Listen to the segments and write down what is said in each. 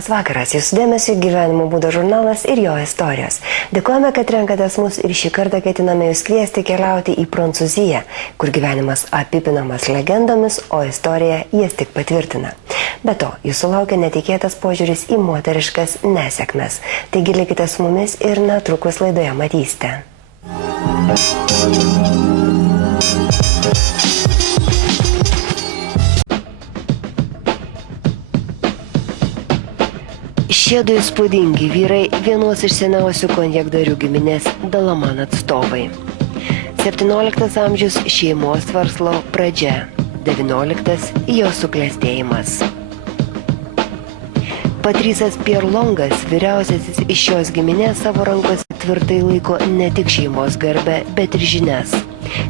Labas vakaras, jūsų dėmesio gyvenimo būdo žurnalas ir jo istorijos. Dėkojame, kad renkatės mus ir šį kartą ketiname jūs kviesti keliauti į Prancūziją, kur gyvenimas apipinamas legendomis, o istorija jas tik patvirtina. Be to, jūsų laukia netikėtas požiūris į moteriškas nesėkmes. Taigi likite su mumis ir netrukus laidoje matysite. Šie du įspūdingi vyrai vienos iš seniausių konjakdarių giminės Delaman atstovai. 17 amžius šeimos verslo pradžia, 19 jo suklestėjimas. Patrysas Pierlongas, vyriausiasis iš šios giminės, savo rankose tvirtai laiko ne tik šeimos garbę, bet ir žinias.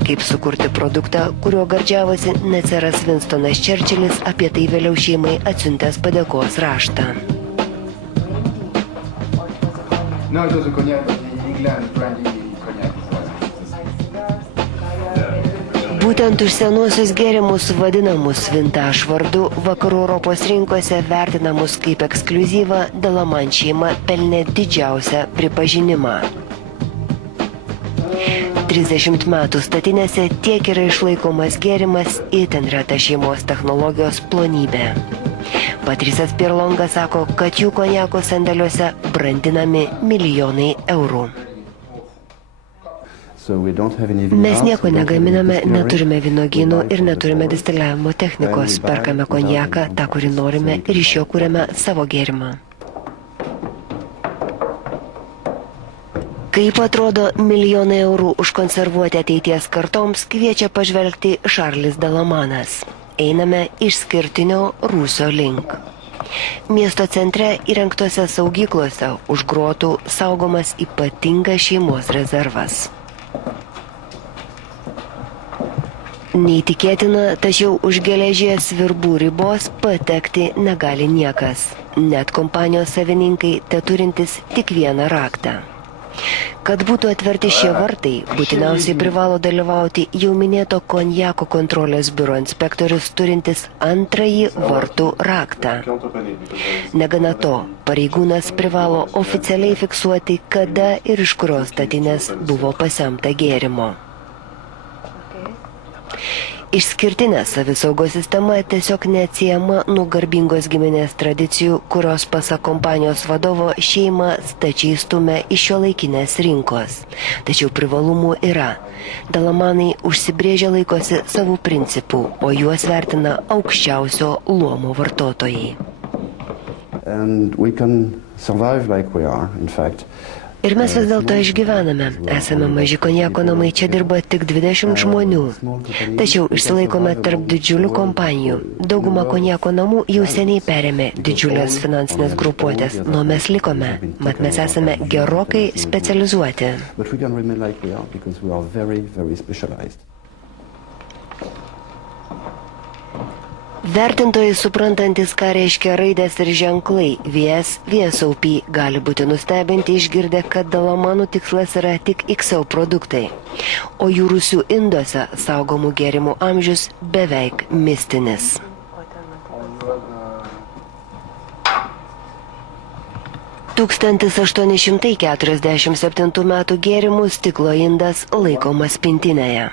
Kaip sukurti produktą, kuriuo gardžiavosi net seras Winstonas Churchillis, apie tai vėliau šeimai atsiuntęs padėkos raštą. No, it was a cognac, but in England, brandy cognac. Būtent už senuosius gėrimus vadinamus vintage vardu vakarų Europos rinkose vertinamus kaip ekskliuzyvą, Delaman šeima pelnė didžiausią pripažinimą. 30 metų statinėse tiek yra išlaikomas gėrimas itin reta šeimos technologijos plonybė. Patrysas Pierlongas sako, kad jų konjako sandėliuose brandinami milijonai eurų. Mes nieko negaminame, neturime vynogynų ir neturime distiliavimo technikos. Perkame konjaką, tą, kurį norime, ir iš jo kuriame savo gėrimą. Kaip atrodo milijonai eurų užkonservuoti ateities kartoms, kviečia pažvelgti Charles Delamanas. Einame išskirtinio rūsio link. Miesto centre įrengtose saugyklose už grotų saugomas ypatingas šeimos rezervas. Neįtikėtina, tačiau už geležies svirbų ribos patekti negali niekas. Net kompanijos savininkai teturintis tik vieną raktą. Kad būtų atverti šie vartai, būtiniausiai privalo dalyvauti jau minėto konjako kontrolės biuro inspektorius turintis antrąjį vartų raktą. Negana to, pareigūnas privalo oficialiai fiksuoti, kada ir iš kurios statinės buvo pasemta gėrimo. Išskirtinė savisaugos sistema tiesiog neatsiejama nuo garbingos giminės tradicijų, kurios pasak kompanijos vadovo šeimą stačiai stumia iš šiuolaikinės rinkos. Tačiau privalumų yra. Delamanai užsibrėžę laikosi savų principų, o juos vertina aukščiausio luomo vartotojai. Ir mes vis dėlto išgyvename. Esame maži konjako namai, čia dirba tik 20 žmonių. Tačiau išsilaikome tarp didžiulių kompanijų. Dauguma konjako namų jau seniai perėmė didžiulės finansinės grupuotės, nuo mes likome, mat mes esame gerokai specializuoti. Vertintojai suprantantis, ką reiškia raidės ir ženklai VSOP, gali būti nustebinti išgirdę, kad Delamanų tikslas yra tik XL produktai, o jų rūsių induose saugomų gėrimų amžius beveik mistinis. – 1847 metų gėrimų stiklo indas laikomas pintinėje.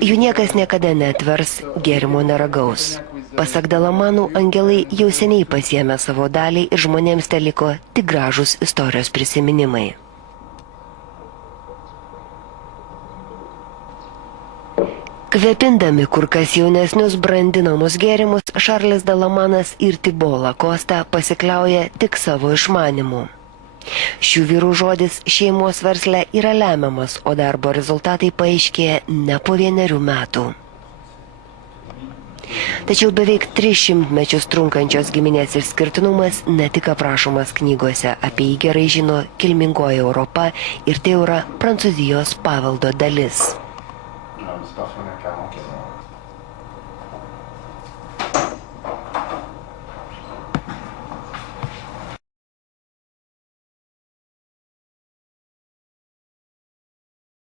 Jų niekas niekada neatvers, gėrimo neragaus. Pasak Delamanų, angelai jau seniai pasiėmė savo dalį ir žmonėms teliko tik gražūs istorijos prisiminimai. Kvepindami kur kas jaunesnius brandinamus gėrimus, Charles Delamanas ir Thibaut Lacoste pasikliauja tik savo išmanimu. Šių vyrų žodis šeimos versle yra lemiamas, o darbo rezultatai paaiškėja ne po 1 metų. Tačiau beveik 300 mečius trunkančios giminės išskirtinumas ne tik aprašomas knygose, apie jį gerai žino kilmingoji Europa ir tai yra Prancūzijos paveldo dalis.